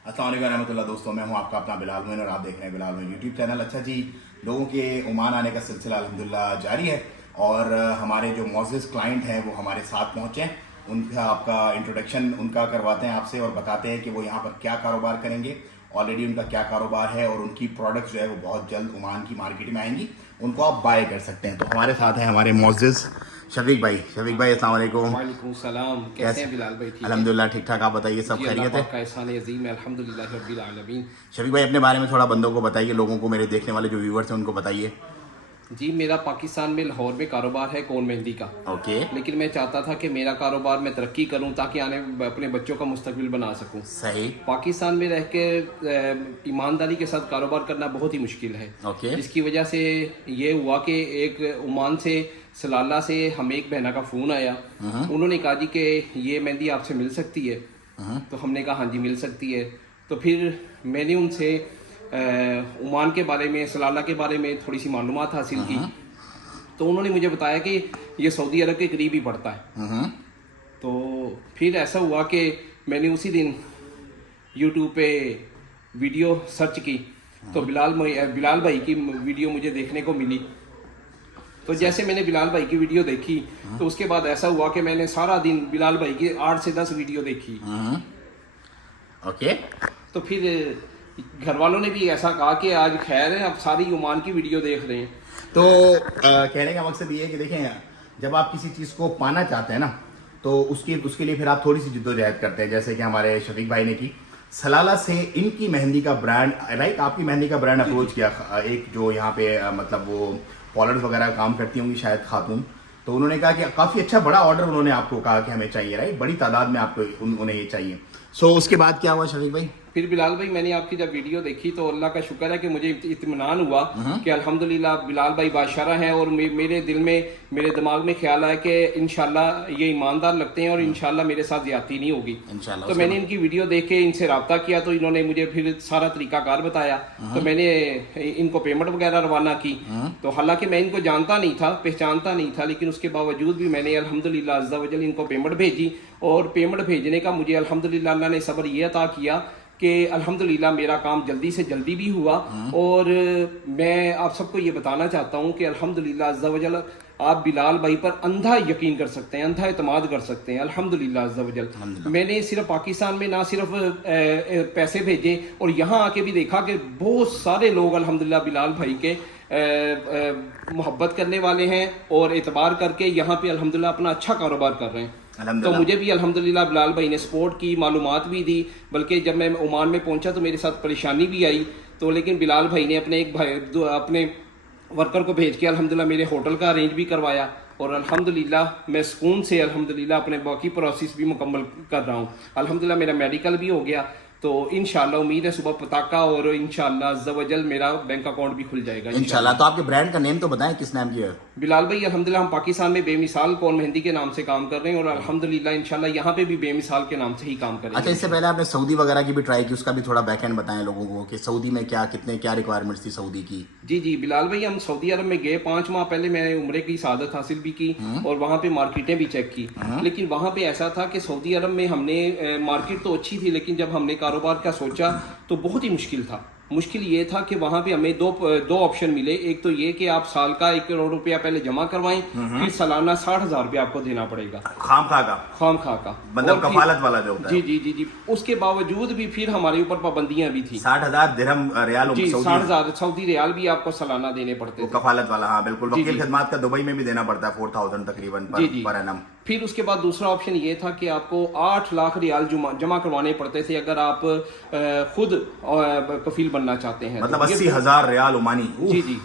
अस्सलाम वालेकुम रहमतुल्लाह। दोस्तों, मैं हूं आपका अपना बिलाल मोइन और आप देख रहे हैं बिलाल मोइन यूट्यूब चैनल। अच्छा जी, लोगों के ओमान आने का सिलसिला अल्हम्दुलिल्लाह जारी है और हमारे जो मोअज़्ज़िज़ क्लाइंट हैं वो हमारे साथ पहुंचे हैं। उनका आपका इंट्रोडक्शन उनका करवाते हैं आपसे और बताते हैं कि वो यहाँ पर क्या कारोबार करेंगे, ऑलरेडी उनका क्या कारोबार है और उनकी प्रोडक्ट्स जो है वो बहुत जल्द ओमान की मार्केट में आएंगी, उनको आप बाय कर सकते हैं। तो हमारे साथ हैं हमारे मोअज़्ज़िज़ शफीक भाई। शफीक भाई अस्सलाम वालेकुम। वालेकुम सलाम। कैसे हैं बिलाल भाई? ठीक है अल्हम्दुलिल्लाह ठीक ठाक, आप बताइए सब जी, खैरियत अल्लाह है? पाक का एहसान अज़ीम है, अल्हम्दुलिल्लाह रब्बिल आलमीन। शफीक भाई, अपने बारे में थोड़ा बंदों को बताइए, लोगों को, मेरे देखने वाले जो व्यूवर्स हैं उनको बताइए। जी, मेरा पाकिस्तान में लाहौर में कारोबार है कोन मेहंदी का। ओके, लेकिन मैं चाहता था कि मेरा कारोबार मैं तरक्की करूं ताकि आने अपने बच्चों का मुस्तकबिल बना सकूं। सही। पाकिस्तान में रह के ईमानदारी के साथ कारोबार करना बहुत ही मुश्किल है। ओके। जिसकी वजह से ये हुआ कि एक ओमान से सलाला से हमें एक बहना का फ़ोन आया। उन्होंने कहा जी कि ये मेहंदी आपसे मिल सकती है। तो हमने कहा हाँ जी मिल सकती है। तो फिर मैंने उनसे ओमान के बारे में, सलाला के बारे में थोड़ी सी मालूमात हासिल की। तो उन्होंने मुझे बताया कि ये सऊदी अरब के करीब ही पड़ता है। तो फिर ऐसा हुआ कि मैंने उसी दिन यूट्यूब पे वीडियो सर्च की तो बिलाल भाई की वीडियो मुझे देखने को मिली। तो जैसे मैंने बिलाल भाई की वीडियो देखी तो उसके बाद ऐसा हुआ कि मैंने सारा दिन बिलाल भाई की 8 से 10 वीडियो देखी। ओके। तो फिर घर वालों ने भी ऐसा कहा कि आज खैर है, अब सारी ओमान की वीडियो देख रहे हैं। तो कहने का मकसद ये है कि देखें, जब आप किसी चीज़ को पाना चाहते हैं ना तो उसके लिए फिर आप थोड़ी सी जिद्दोजहद करते हैं, जैसे कि हमारे शफीक भाई ने की। सलाला से इनकी मेहंदी का ब्रांड, राइट, आपकी मेहंदी का ब्रांड अप्रोच किया एक जो यहाँ पे मतलब वो पॉलर्स वगैरह काम करती होंगी शायद खातून, तो उन्होंने कहा कि काफ़ी अच्छा बड़ा ऑर्डर उन्होंने आपको कहा कि हमें चाहिए, राइट, बड़ी तादाद में आपको उन्हें ये चाहिए। सो उसके बाद क्या हुआ शफीक भाई? फिर बिलाल भाई मैंने आपकी जब वीडियो देखी तो अल्लाह का शुक्र है कि मुझे इत्मीनान हुआ कि अल्हम्दुलिल्लाह बिलाल भाई बादशाह हैं और मेरे दिल में, मेरे दिमाग में ख्याल आया कि इंशाल्लाह ये ईमानदार लगते हैं और इंशाल्लाह मेरे साथ ज्यादती नहीं होगी। तो मैंने इनकी वीडियो देख के इनसे रब्ता किया तो इन्होंने मुझे फिर सारा तरीकाकार बताया। तो मैंने इनको पेमेंट वगैरह रवाना की। तो हालांकि मैं इनको जानता नहीं था, पहचानता नहीं था, लेकिन उसके बावजूद भी मैंने अल्हम्दुलिल्लाह अज़्ज़ा वजल इनको पेमेंट भेजी। और पेमेंट भेजने का मुझे अल्हम्दुलिल्लाह अल्लाह ने सब्र ये अता किया कि अल्हम्दुलिल्लाह मेरा काम जल्दी से जल्दी भी हुआ। और मैं आप सबको ये बताना चाहता हूँ कि अल्हम्दुलिल्लाह अज़्ज़ा वजल आप बिलाल भाई पर अंधा यकीन कर सकते हैं, अंधा एतमाद कर सकते हैं अल्हम्दुलिल्लाह अज़्ज़ा वजल। मैंने सिर्फ पाकिस्तान में ना सिर्फ पैसे भेजे और यहाँ आके भी देखा कि बहुत सारे लोग अल्हम्दुलिल्लाह बिलाल भाई के मोहब्बत करने वाले हैं और एतबार करके यहाँ पे अल्हम्दुलिल्लाह अपना अच्छा कारोबार कर रहे हैं। तो मुझे भी अल्हम्दुलिल्लाह बिलाल भाई ने सपोर्ट की, मालूमात भी दी। बल्कि जब मैं ओमान में पहुंचा तो मेरे साथ परेशानी भी आई, तो लेकिन बिलाल भाई ने अपने एक भाई अपने वर्कर को भेज के अल्हम्दुलिल्लाह मेरे होटल का अरेंज भी करवाया। और अल्हम्दुलिल्लाह मैं सुकून से अल्हम्दुलिल्लाह अपने बाकी प्रोसेस भी मुकम्मल कर रहा हूँ। अल्हम्दुलिल्लाह मेरा मेडिकल भी हो गया, तो इंशाल्लाह उम्मीद है सुबह पताका और इंशाल्लाह अज़्ज़ा वजल मेरा बैंक अकाउंट भी खुल जाएगा इंशाल्लाह। तो आपके ब्रांड का नेम तो बताएं, किस नाम की है? बिलाल भाई अल्हम्दुलिल्लाह हम पाकिस्तान में बेमिसाल कोन मेहंदी के नाम से काम कर रहे हैं और अल्हम्दुलिल्लाह इंशाल्लाह यहाँ पे भी बेमिसाल के नाम से ही काम करेंगे। अच्छा, इससे पहले आपने सऊदी वगैरह की भी ट्राई की, उसका भी थोड़ा बैकएंड बताएं लोगों को कि सऊदी में क्या रिक्वायरमेंट्स थी सऊदी की? जी बिलाल भाई, हम सऊदी अरब में गए 5 माह पहले। मैंने उम्रे की सादत हासिल भी की और वहाँ पे मार्केटें भी चेक की। लेकिन वहाँ पे ऐसा था कि सऊदी अरब में हमने मार्केट तो अच्छी थी, लेकिन जब हमने कारोबार का सोचा तो बहुत ही मुश्किल था। मुश्किल ये था कि वहां पे हमें दो ऑप्शन मिले। एक तो ये कि आप साल का 1 करोड़ रुपया पहले जमा करवाएं, फिर सालाना 60,000 रुपया आपको देना पड़ेगा खाम खा का मतलब कफालत वाला जो होता है। जी। उसके बावजूद भी फिर हमारे ऊपर पाबंदियां भी थी। 60,000 दिरहम रियाल, 60,000 सऊदी रियाल भी आपको सालाना देने पड़ते थे, कफालत वाला। हाँ बिल्कुल, वकील खिदमात का दुबई में भी देना पड़ता है 4,000 तकरीबन पर एनम। फिर उसके बाद दूसरा ऑप्शन ये था कि आपको 8 लाख रियाल जमा करवाने पड़ते थे अगर आप खुद कफील बनना चाहते हैं। मतलब 80,000 रियाल ओमानी। जी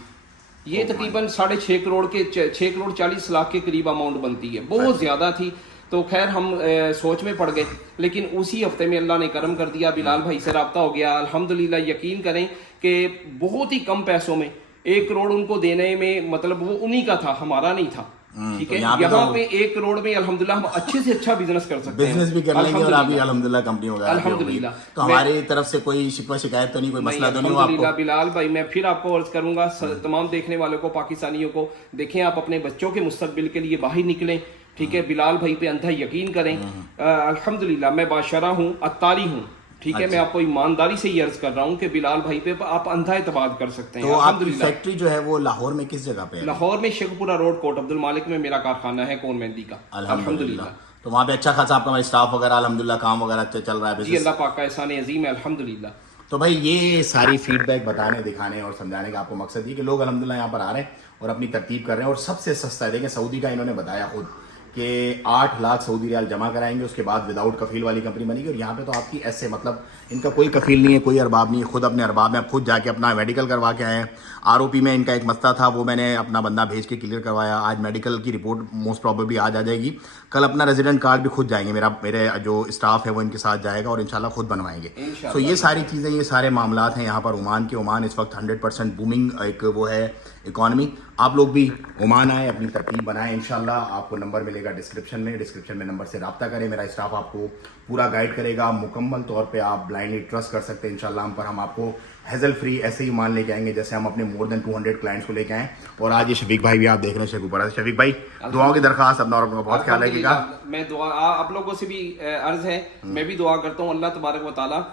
ये तकरीबन 6.5 करोड़ के 6 करोड़ 40 लाख के करीब अमाउंट बनती है, बहुत ज्यादा थी। तो खैर हम सोच में पड़ गए, लेकिन उसी हफ्ते में अल्लाह ने करम कर दिया, बिलाल भाई से रब्ता हो गया। अल्हम्दुलिल्लाह यकीन करें कि बहुत ही कम पैसों में 1 करोड़ उनको देने में, मतलब वो उन्हीं का था, हमारा नहीं था। ठीक है, यहाँ पे 1 करोड़ में अल्हम्दुलिल्लाह हम अच्छे से अच्छा बिजनेस कर सकते हैं, बिजनेस भी कर लेंगे और अभी अल्हम्दुलिल्लाह कंपनी वगैरह अल्हम्दुलिल्लाह। तो हमारी तरफ से कोई शिकवा शिकायत तो नहीं, कोई मसला तो नहीं हुआ आपको? बिलाल भाई मैं फिर आपको अर्ज करूंगा, तमाम देखने वालों को, पाकिस्तानियों को, देखें आप अपने बच्चों के मुस्तकबिल के लिए बाहर निकलें। ठीक है, बिलाल भाई पे अंधा यकीन करें। अल्हम्दुलिल्लाह मैं बादशाह हूँ, अत्तारी हूँ। ठीक है, मैं आपको ईमानदारी से ये अर्ज कर रहा हूँ कि बिलाल भाई पे आप अंधा एतबार कर सकते हैं। तो आपकी फैक्ट्री जो है वो लाहौर में किस जगह पे है? लाहौर में शेखपुरा रोड कोट अब्दुल मालिक में मेरा कारखाना है कोन मेहंदी का, अल्हम्दुलिल्लाह। तो वहाँ पे अच्छा खासा आपका स्टाफ वगैरह अल्हम्दुलिल्लाह काम वगैरह अच्छा चल रहा है? जी अल्लाह पाक का एहसान अजीम है, अल्हम्दुलिल्लाह। तो भाई ये सारी फीडबैक बताने, दिखाने और समझाने का आपको मकसद ये कि लोग अल्हम्दुलिल्लाह यहाँ पर आ रहे हैं और अपनी तरतीब कर रहे हैं। और सबसे सस्ता है, देखें सऊदी का इन्होंने बताया खुद कि 8 लाख सऊदी रियाल जमा कराएंगे, उसके बाद विदाउट कफील वाली कंपनी बनेगी। और यहाँ पे तो आपकी ऐसे मतलब इनका कोई कफील नहीं है, कोई अरबाब नहीं है, खुद अपने अरबाब में आप खुद जाके अपना मेडिकल करवा के आए हैं। आरओपी में इनका एक मसला था, वो मैंने अपना बंदा भेज के क्लियर करवाया। आज मेडिकल की रिपोर्ट मोस्ट प्रॉबेबली आज आ जाएगी। कल अपना रेजिडेंट कार्ड भी खुद जाएंगे, मेरे जो स्टाफ है वो इनके साथ जाएगा और इंशाल्लाह खुद बनवाएंगे। तो ये सारी चीज़ें, ये सारे मामलात हैं यहाँ पर ओमान के। ओमान इस वक्त 100% बूमिंग एक वो है इकॉनमी। आप लोग भी ओमान आए, अपनी तरतीब बनाएं इंशाल्लाह। आपको नंबर मिलेगा डिस्क्रिप्शन में नंबर से रब्ता करें, मेरा स्टाफ आपको पूरा गाइड करेगा। मुकम्मल तौर पे आप ब्लाइंडली ट्रस्ट कर सकते हैं इंशाल्लाह हम पर। हम आपको हेजल फ्री ऐसे ही मान लेके आएंगे जैसे हम अपने मोर देन 200 क्लाइंट्स को लेके आए। और आज ये शफीक भाई भी आप देख रहे हैं शेखपुरा से। शफीक भाई दुआओं की दरखास्त, अपना और बहुत ख्याल रखिएगा। मैं दुआ आप लोगों से भी अर्ज है, मैं भी दुआ करता हूँ अल्लाह तबारक व तआला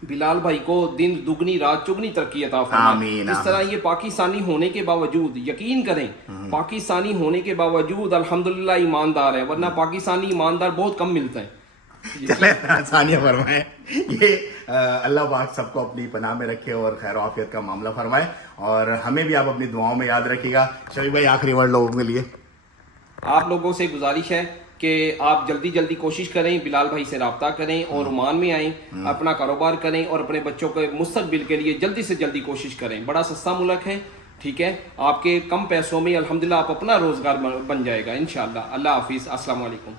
बिलाल भाई को दिन दुगनी रात चुगनी तरक्की अता फरमाए। जिस तरह ये पाकिस्तानी होने के बावजूद, यकीन करें पाकिस्तानी होने के बावजूद अल्हम्दुलिल्लाह ईमानदार है, वरना पाकिस्तानी ईमानदार बहुत कम मिलता है। चले आसानियाँ फरमाए, ये अल्लाह पाक सबको अपनी पनाह में रखे और खैर आफियत का मामला फरमाए। और हमें भी आप अपनी दुआओं में याद रखिएगा। शफीक भाई आखिरी वर्ड लोगों के लिए। आप लोगों से गुजारिश है कि आप जल्दी कोशिश करें, बिलाल भाई से रब्ता करें और ओमान में आएँ, अपना कारोबार करें और अपने बच्चों के मुस्तकबिल के लिए जल्दी से जल्दी कोशिश करें। बड़ा सस्ता मुल्क है, ठीक है, आपके कम पैसों में अल्हम्दुलिल्लाह आप अपना रोजगार बन जाएगा इंशाअल्लाह। अल्लाह हाफिज़, अस्सलाम वालेकुम।